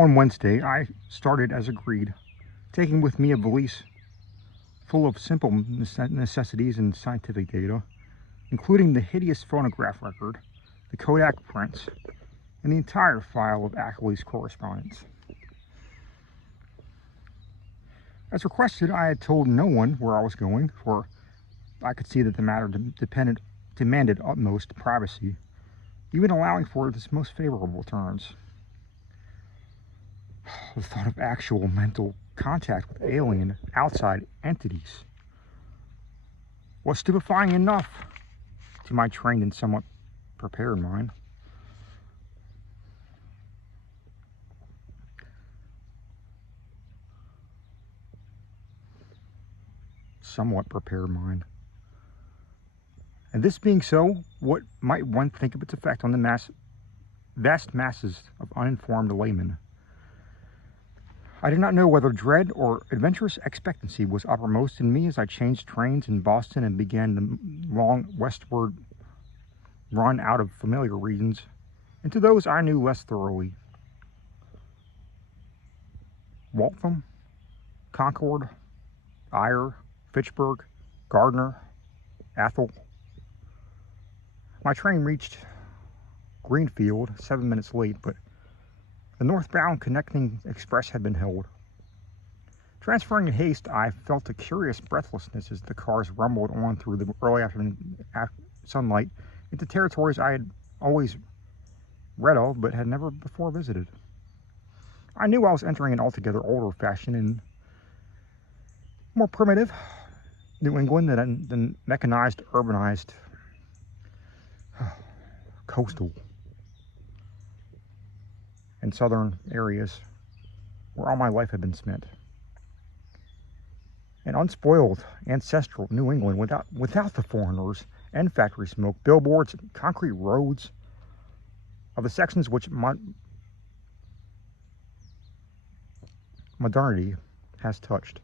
On Wednesday, I started as agreed, taking with me a valise full of simple necessities and scientific data, including the hideous phonograph record, the Kodak prints, and the entire file of Akeley's correspondence. As requested, I had told no one where I was going, for I could see that the matter demanded utmost privacy, even allowing for its most favorable terms. The thought of actual mental contact with alien, outside entities was stupefying enough to my trained and somewhat prepared mind. Somewhat prepared mind. And this being so, what might one think of its effect on the vast masses of uninformed laymen? I did not know whether dread or adventurous expectancy was uppermost in me as I changed trains in Boston and began the long westward run out of familiar regions into those I knew less thoroughly. Waltham, Concord, Ayr, Fitchburg, Gardner, Athol. My train reached Greenfield 7 minutes late, but the northbound connecting express had been held. Transferring in haste, I felt a curious breathlessness as the cars rumbled on through the early afternoon sunlight into territories I had always read of but had never before visited. I knew I was entering an altogether older-fashioned and more primitive New England than mechanized, urbanized, coastal and southern areas where all my life had been spent. An unspoiled, ancestral New England without the foreigners and factory smoke, billboards, concrete roads of the sections which modernity has touched.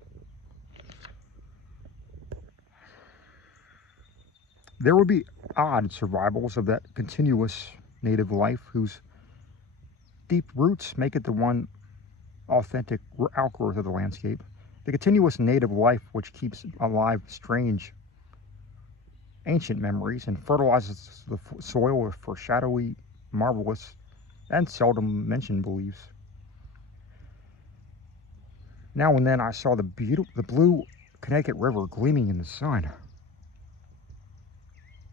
There would be odd survivals of that continuous native life whose deep roots make it the one authentic outgrowth of the landscape. The continuous native life which keeps alive strange, ancient memories and fertilizes the soil with foreshadowy, marvelous, and seldom mentioned beliefs. Now and then I saw the blue Connecticut River gleaming in the sun.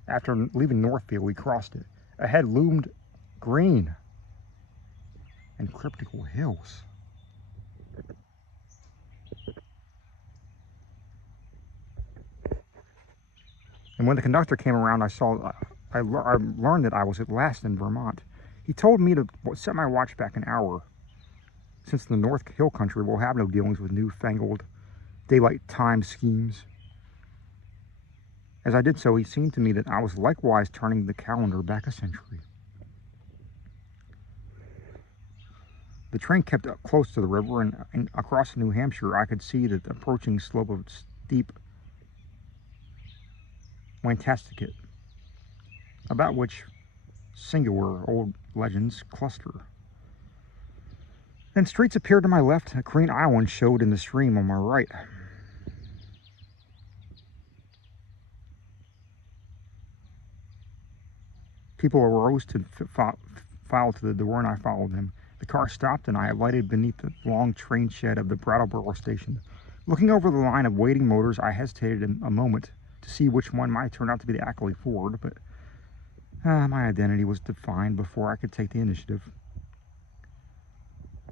After leaving Northfield, we crossed it. Ahead loomed green and cryptical hills. And when the conductor came around, I learned that I was at last in Vermont. He told me to set my watch back an hour, since the North Hill Country will have no dealings with newfangled daylight time schemes. As I did so, it seemed to me that I was likewise turning the calendar back a century. The train kept up close to the river, and across New Hampshire I could see the approaching slope of steep Wantasticate, about which singular old legends cluster. Then streets appeared to my left, and a green island showed in the stream on my right. People arose to file to the door, and I followed them. The car stopped, and I alighted beneath the long train shed of the Brattleboro station. Looking over the line of waiting motors, I hesitated a moment to see which one might turn out to be the Akeley Ford, but my identity was defined before I could take the initiative.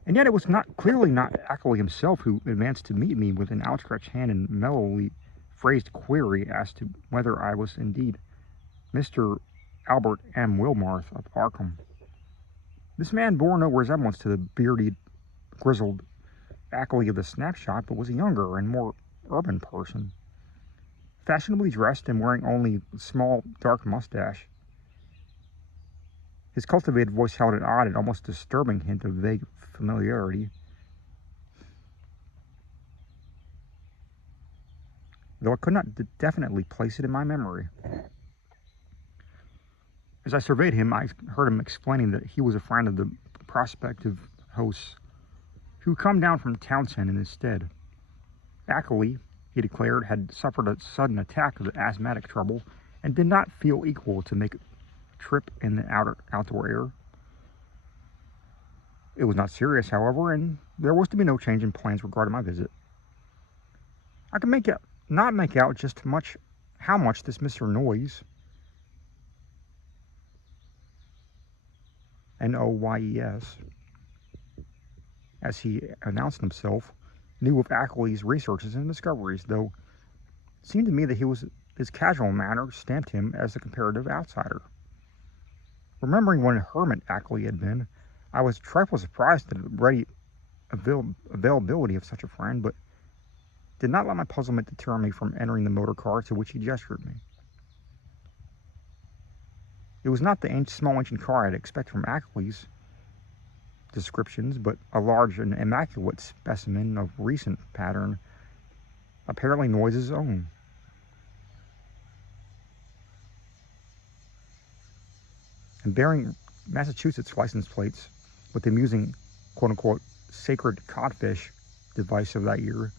And yet it was clearly not Akeley himself who advanced to meet me with an outstretched hand and mellowly phrased query as to whether I was indeed Mr. Albert M. Wilmarth of Arkham. This man bore no resemblance to the bearded, grizzled Akeley of the snapshot, but was a younger and more urban person, fashionably dressed and wearing only a small, dark mustache. His cultivated voice held an odd and almost disturbing hint of vague familiarity. Though I could not definitely place it in my memory. As I surveyed him, I heard him explaining that he was a friend of the prospective host's who had come down from Townsend in his stead. Akeley, he declared, had suffered a sudden attack of asthmatic trouble and did not feel equal to make a trip in the outdoor air. It was not serious, however, and there was to be no change in plans regarding my visit. I could not make out just how much this Mr. Noyes, Noyes, as he announced himself, knew of Akeley's researches and discoveries, though it seemed to me that his casual manner stamped him as a comparative outsider. Remembering what a hermit Akeley had been, I was a trifle surprised at the ready availability of such a friend, but did not let my puzzlement deter me from entering the motor car to which he gestured me. It was not the small ancient car I had expected from Akeley's descriptions, but a large and immaculate specimen of recent pattern, apparently Noyes' own. And bearing Massachusetts license plates with the amusing, quote-unquote, sacred codfish device of that year,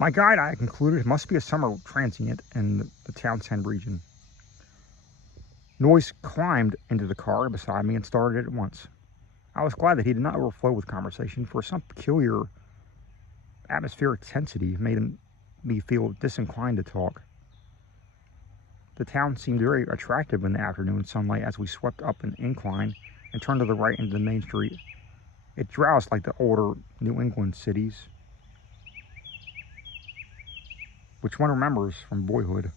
my guide, I concluded, must be a summer transient in the Townsend region. Noyes climbed into the car beside me and started it at once. I was glad that he did not overflow with conversation, for some peculiar atmospheric tensity made me feel disinclined to talk. The town seemed very attractive in the afternoon sunlight as we swept up an incline and turned to the right into the main street. It drowsed like the older New England cities, which one remembers from boyhood,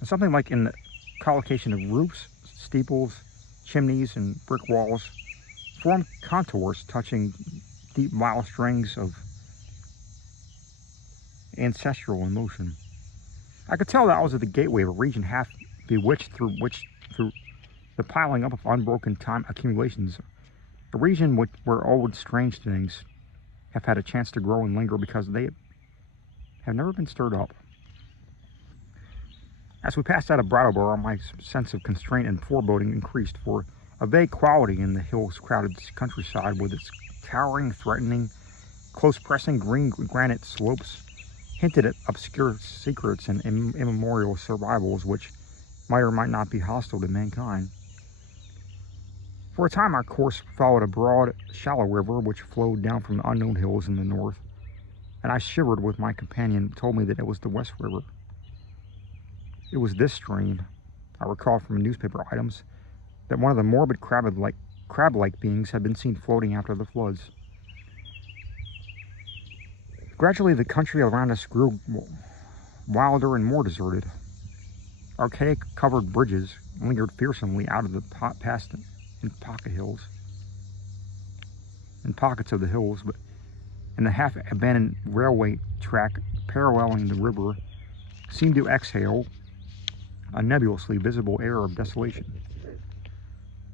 and something like in the collocation of roofs, steeples, chimneys, and brick walls formed contours touching deep wild strings of ancestral emotion. I could tell that I was at the gateway of a region half bewitched through the piling up of unbroken time accumulations, a region where old strange things have had a chance to grow and linger because they have never been stirred up. As we passed out of Brattleboro, my sense of constraint and foreboding increased, for a vague quality in the hills crowded countryside with its towering, threatening, close-pressing green granite slopes hinted at obscure secrets and immemorial survivals which might or might not be hostile to mankind. For a time our course followed a broad, shallow river which flowed down from the unknown hills in the north, and I shivered with my companion told me that it was the West River. It was this stream, I recalled from newspaper items, that one of the morbid crab-like beings had been seen floating after the floods. Gradually, the country around us grew wilder and more deserted. Archaic covered bridges lingered fearsomely out of the past in pockets of the hills, but in the half-abandoned railway track paralleling the river seemed to exhale a nebulously visible air of desolation.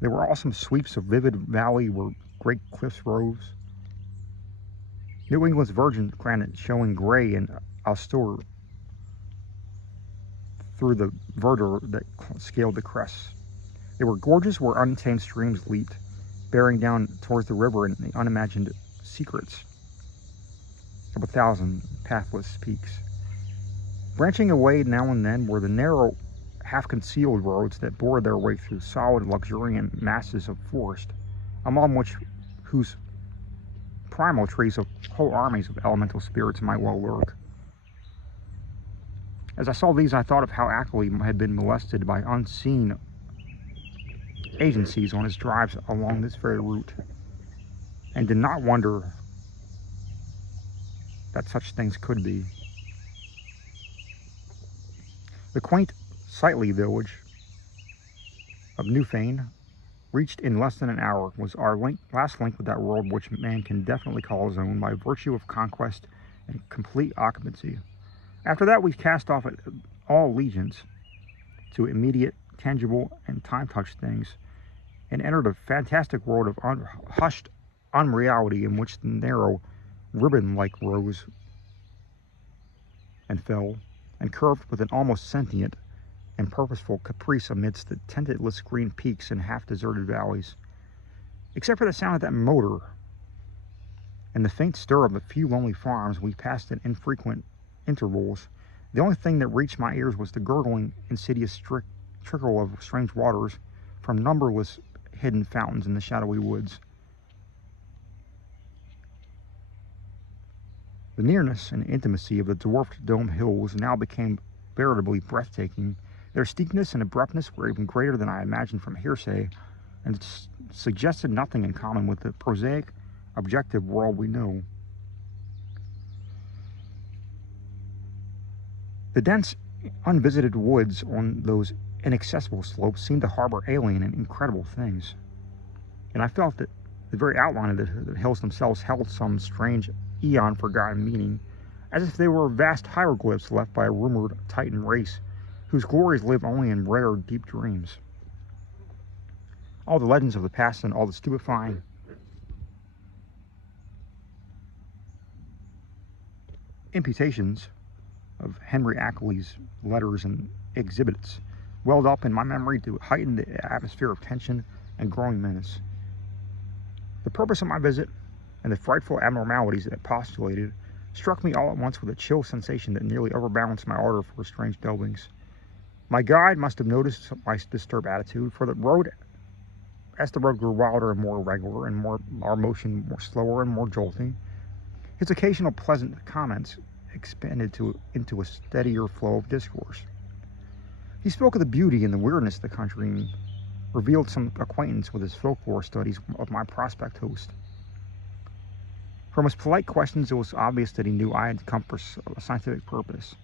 There were awesome sweeps of vivid valley where great cliffs rose, New England's virgin granite showing gray and austere through the verdure that scaled the crests. They were gorges where untamed streams leaped, bearing down towards the river in the unimagined secrets of 1,000 pathless peaks. Branching away now and then were the narrow, half-concealed roads that bore their way through solid, luxuriant masses of forest, among whose primal trees of whole armies of elemental spirits might well lurk. As I saw these, I thought of how Akeley had been molested by unseen agencies on his drives along this very route, and did not wonder that such things could be. The quaint, sightly village of Newfane, reached in less than an hour, was our last link with that world which man can definitely call his own by virtue of conquest and complete occupancy. After that, we cast off at all allegiance to immediate, tangible, and time-touched things, and entered a fantastic world of hushed unreality in which the narrow, ribbon-like rose and fell, and curved with an almost sentient and purposeful caprice amidst the tenantless green peaks and half-deserted valleys. Except for the sound of that motor, and the faint stir of a few lonely farms we passed at infrequent intervals. The only thing that reached my ears was the gurgling, insidious trickle of strange waters from numberless hidden fountains in the shadowy woods. The nearness and intimacy of the dwarfed domed hills now became veritably breathtaking. Their steepness and abruptness were even greater than I imagined from hearsay, and suggested nothing in common with the prosaic, objective world we know. The dense, unvisited woods on those inaccessible slopes seemed to harbor alien and incredible things, and I felt that the very outline of the hills themselves held some strange, eon-forgotten meaning, as if they were vast hieroglyphs left by a rumored Titan race, whose glories live only in rare, deep dreams. All the legends of the past and all the stupefying imputations of Henry Akeley's letters and exhibits welled up in my memory to heighten the atmosphere of tension and growing menace. The purpose of my visit and the frightful abnormalities it postulated struck me all at once with a chill sensation that nearly overbalanced my ardor for strange delvings. My guide must have noticed my disturbed attitude, for as the road grew wilder and more irregular, and our motion more slower and more jolting, his occasional pleasant comments expanded into a steadier flow of discourse. He spoke of the beauty and the weirdness of the country, and revealed some acquaintance with his folklore studies of my prospect host. From his polite questions, it was obvious that he knew I had come for a scientific purpose,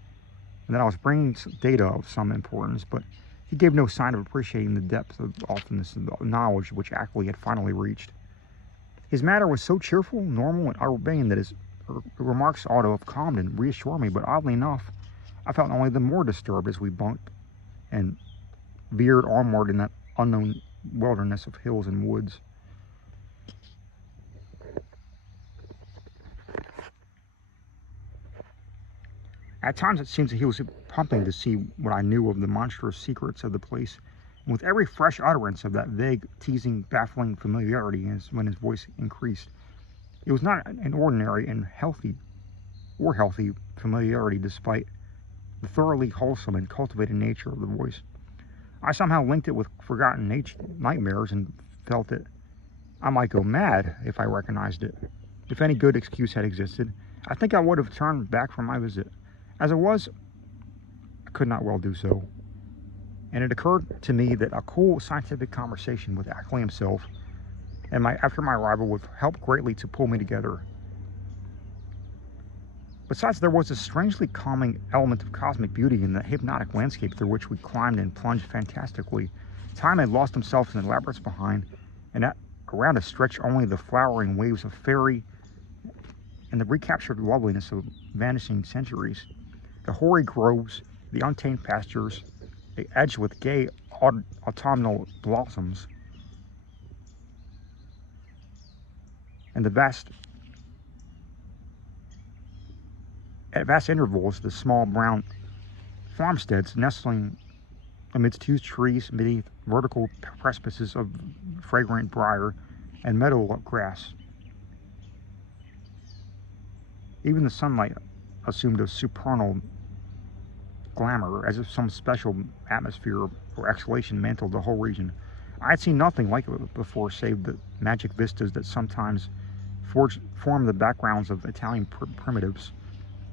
and that I was bringing data of some importance, but he gave no sign of appreciating the depth of awesomeness and the knowledge which Akeley had finally reached. His manner was so cheerful, normal, and urbane that his remarks ought to have calmed and reassured me, but oddly enough, I felt only the more disturbed as we bunked and veered onward in that unknown wilderness of hills and woods. At times it seemed that he was pumping to see what I knew of the monstrous secrets of the place, and with every fresh utterance of that vague, teasing, baffling familiarity when his voice increased. It was not an ordinary and healthy familiarity, despite the thoroughly wholesome and cultivated nature of the voice. I somehow linked it with forgotten nightmares and felt that I might go mad if I recognized it. If any good excuse had existed, I think I would have turned back from my visit. As it was, I could not well do so. And it occurred to me that a cool scientific conversation with Akeley himself after my arrival would help greatly to pull me together. Besides, there was a strangely calming element of cosmic beauty in the hypnotic landscape through which we climbed and plunged fantastically. Time had lost himself in the labyrinths behind, and around us stretched only the flowering waves of fairy and the recaptured loveliness of vanishing centuries. The hoary groves, the untamed pastures, edged with gay autumnal blossoms, and at vast intervals, the small brown farmsteads nestling amidst huge trees beneath vertical precipices of fragrant briar and meadow grass. Even the sunlight assumed a supernal glamour, as if some special atmosphere or exhalation mantled the whole region. I had seen nothing like it before, save the magic vistas that sometimes form the backgrounds of Italian primitives.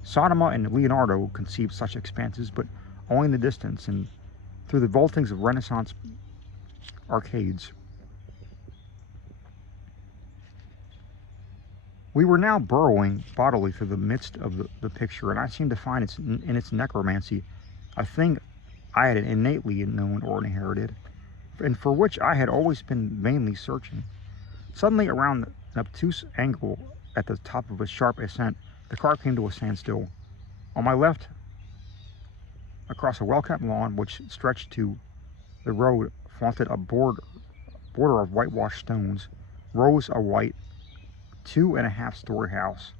Sodoma and Leonardo conceived such expanses, but only in the distance and through the vaultings of Renaissance arcades. We were now burrowing bodily through the midst of the picture, and I seemed to find in its necromancy a thing I had innately known or inherited, and for which I had always been vainly searching. Suddenly, around an obtuse angle at the top of a sharp ascent, the car came to a standstill. On my left, across a well-kept lawn which stretched to the road, flaunted a border of whitewashed stones, rose a white 2.5-story house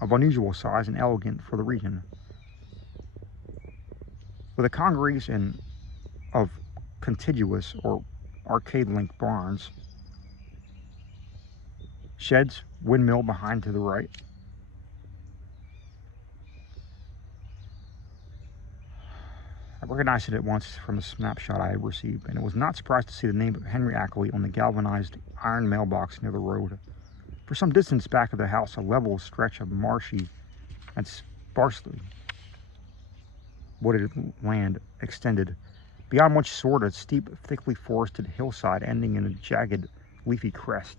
of unusual size and elegant for the region, with a congeries of contiguous or arcade-linked barns, sheds windmill behind to the right. I recognized it at once from the snapshot I had received, and was not surprised to see the name of Henry Akeley on the galvanized iron mailbox near the road. For some distance back of the house, a level stretch of marshy and sparsely wooded land extended, beyond which soared a steep, thickly forested hillside ending in a jagged, leafy crest.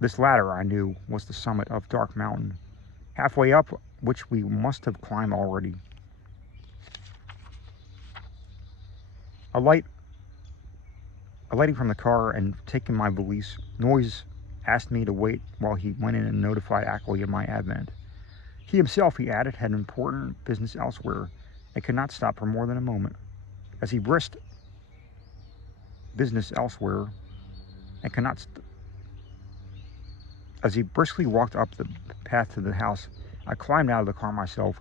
This latter, I knew, was the summit of Dark Mountain, halfway up which we must have climbed already. Alighting from the car and taking my valise, Noyes asked me to wait while he went in and notified Akeley of my advent. He himself, he added, had important business elsewhere and could not stop for more than a moment. As he briskly walked up the path to the house, I climbed out of the car myself,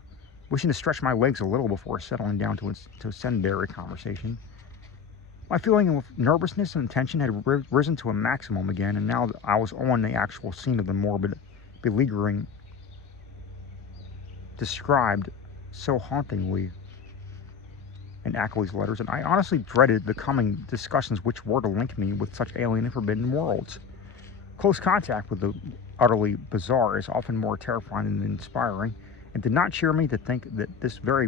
wishing to stretch my legs a little before settling down to a sedentary conversation. My feeling of nervousness and tension had risen to a maximum again, and now I was on the actual scene of the morbid beleaguering described so hauntingly in Akeley's letters, and I honestly dreaded the coming discussions which were to link me with such alien and forbidden worlds. Close contact with the utterly bizarre is often more terrifying than inspiring, and did not cheer me to think that this very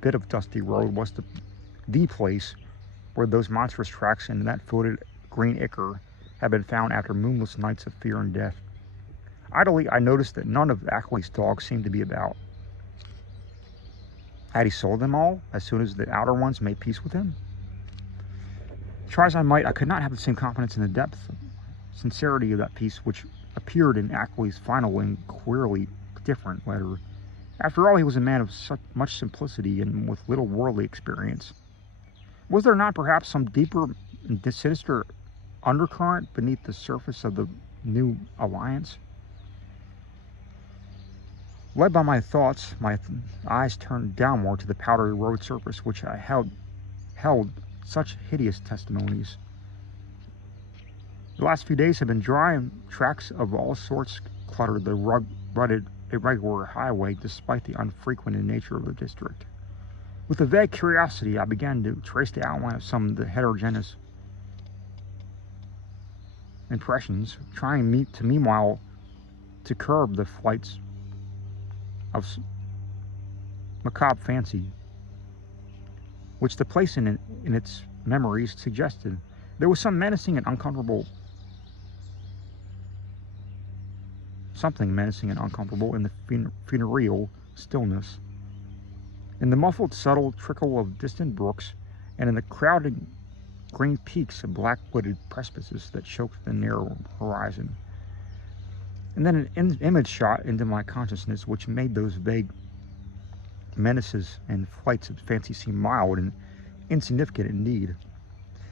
bit of dusty road was the place where those monstrous tracks in that footed green ichor had been found after moonless nights of fear and death. Idly, I noticed that none of Akeley's dogs seemed to be about. Had he sold them all as soon as the outer ones made peace with him? Try as I might, I could not have the same confidence in the depth of sincerity of that peace which appeared in Akeley's final and queerly different letter. After all, he was a man of such much simplicity and with little worldly experience. Was there not perhaps some deeper and sinister undercurrent beneath the surface of the new alliance? Led by my thoughts, my eyes turned downward to the powdery road surface, which I held such hideous testimonies. The last few days had been dry, and tracks of all sorts cluttered the rutted, irregular highway, despite the unfrequented nature of the district. With a vague curiosity, I began to trace the outline of some of the heterogeneous impressions, trying meanwhile to curb the flights of macabre fancy which the place in its memories suggested. There was something menacing and uncomfortable in the funereal stillness, in the muffled, subtle trickle of distant brooks, and in the crowded green peaks of black-wooded precipices that choked the narrow horizon. And then an image shot into my consciousness which made those vague menaces and flights of fancy seem mild and insignificant indeed.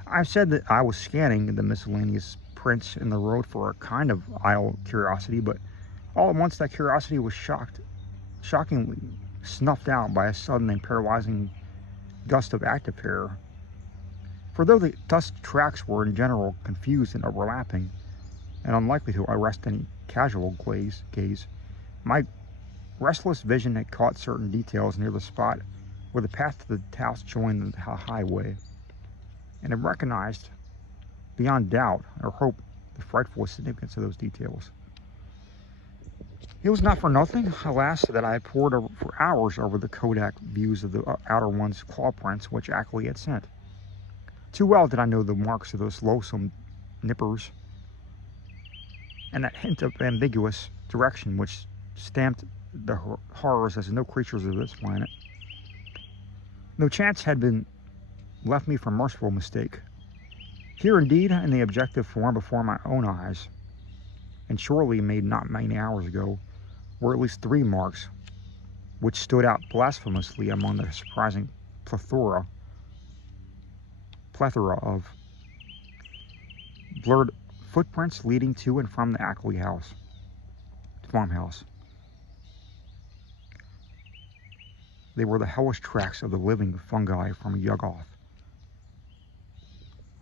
I've said that I was scanning the miscellaneous prints in the road for a kind of idle curiosity, but all at once that curiosity was shockingly snuffed out by a sudden and paralyzing gust of active terror. For though the dust tracks were in general confused and overlapping, and unlikely to arrest any casual gaze, my restless vision had caught certain details near the spot where the path to the house joined the highway, and had recognized, beyond doubt or hope, the frightful significance of those details. It was not for nothing, alas, that I had pored for hours over the Kodak views of the outer one's claw prints which Akeley had sent. Too well did I know the marks of those loathsome nippers, and that hint of ambiguous direction which stamped the horrors as no creatures of this planet. No chance had been left me for merciful mistake. Here indeed, in the objective form before my own eyes, and surely made not many hours ago, were at least 3 marks which stood out blasphemously among the surprising plethora of blurred footprints leading to and from the Akeley farmhouse. They were the hellish tracks of the living fungi from Yuggoth,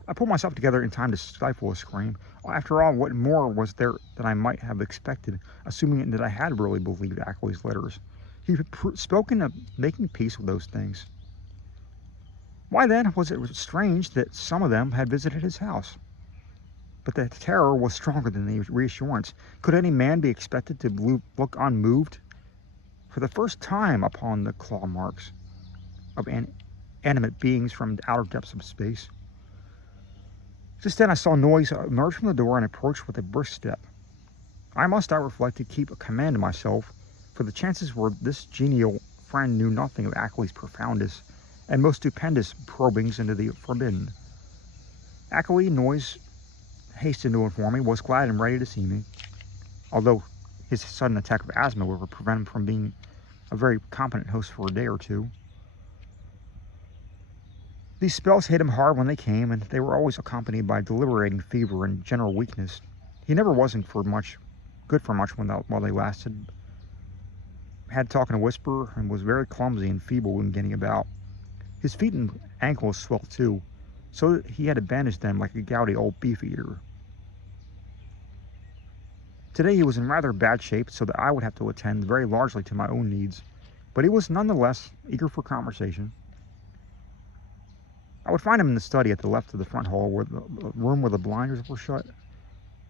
I pulled myself together in time to stifle a scream. After all, what more was there than I might have expected, assuming that I had really believed Akeley's letters? He had spoken of making peace with those things. Why then was it strange that some of them had visited his house? But the terror was stronger than the reassurance. Could any man be expected to look unmoved for the first time upon the claw marks of animate beings from the outer depths of space? Just then I saw Noise emerge from the door and approach with a brisk step. I must, I reflected, keep a command of myself, for the chances were this genial friend knew nothing of Akeley's profoundest and most stupendous probings into the forbidden. Akeley, Noise hastened to inform me, was glad and ready to see me, although his sudden attack of asthma would prevent him from being a very competent host for a day or two. These spells hit him hard when they came, and they were always accompanied by deliberating fever and general weakness. He never wasn't good for much while they lasted. Had talk in a whisper, and was very clumsy and feeble when getting about. His feet and ankles swelled too, so that he had to bandage them like a gouty old beef-eater. Today he was in rather bad shape, so that I would have to attend very largely to my own needs, but he was nonetheless eager for conversation. I would find him in the study at the left of the front hall, where the room where the blinders were shut.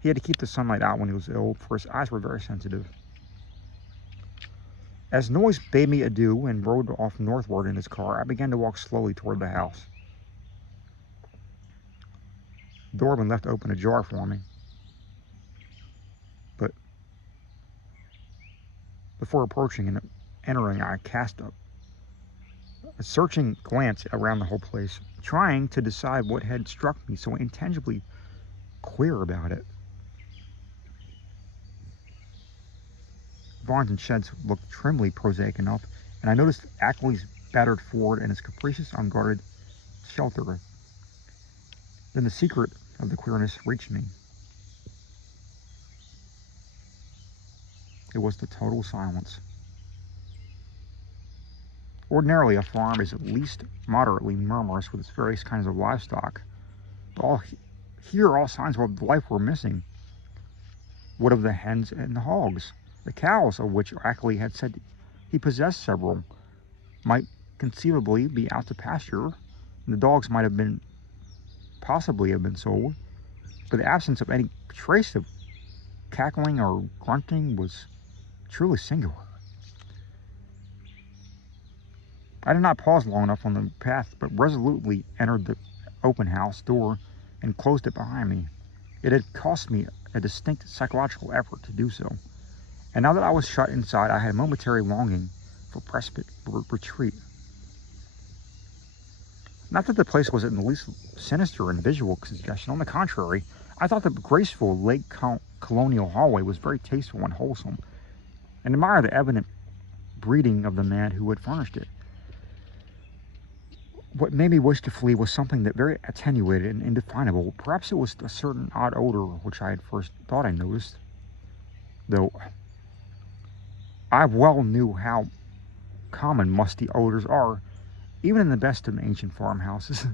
He had to keep the sunlight out when he was ill, for his eyes were very sensitive. As Noise bade me adieu and rode off northward in his car, I began to walk slowly toward the house. The door had been left open ajar for me, but before approaching and entering, I cast a searching glance around the whole place, trying to decide what had struck me so intangibly queer about it. Barns and sheds looked trimly prosaic enough, and I noticed Akeley's battered Ford and his capricious, unguarded shelter. Then the secret of the queerness reached me. It was the total silence. Ordinarily, a farm is at least moderately murmurous with its various kinds of livestock, but here all signs of life were missing. What of the hens and the hogs? The cows, of which Akeley had said he possessed several, might conceivably be out to pasture, and the dogs might possibly have been sold, but the absence of any trace of cackling or grunting was truly singular. I did not pause long enough on the path, but resolutely entered the open house door and closed it behind me. It had cost me a distinct psychological effort to do so, and now that I was shut inside, I had a momentary longing for retreat. Not that the place was in the least sinister in visual suggestion. On the contrary, I thought the graceful late colonial hallway was very tasteful and wholesome, and admired the evident breeding of the man who had furnished it. What made me wish to flee was something that very attenuated and indefinable. Perhaps it was a certain odd odor which I had first thought I noticed, though I well knew how common musty odors are, even in the best of ancient farmhouses.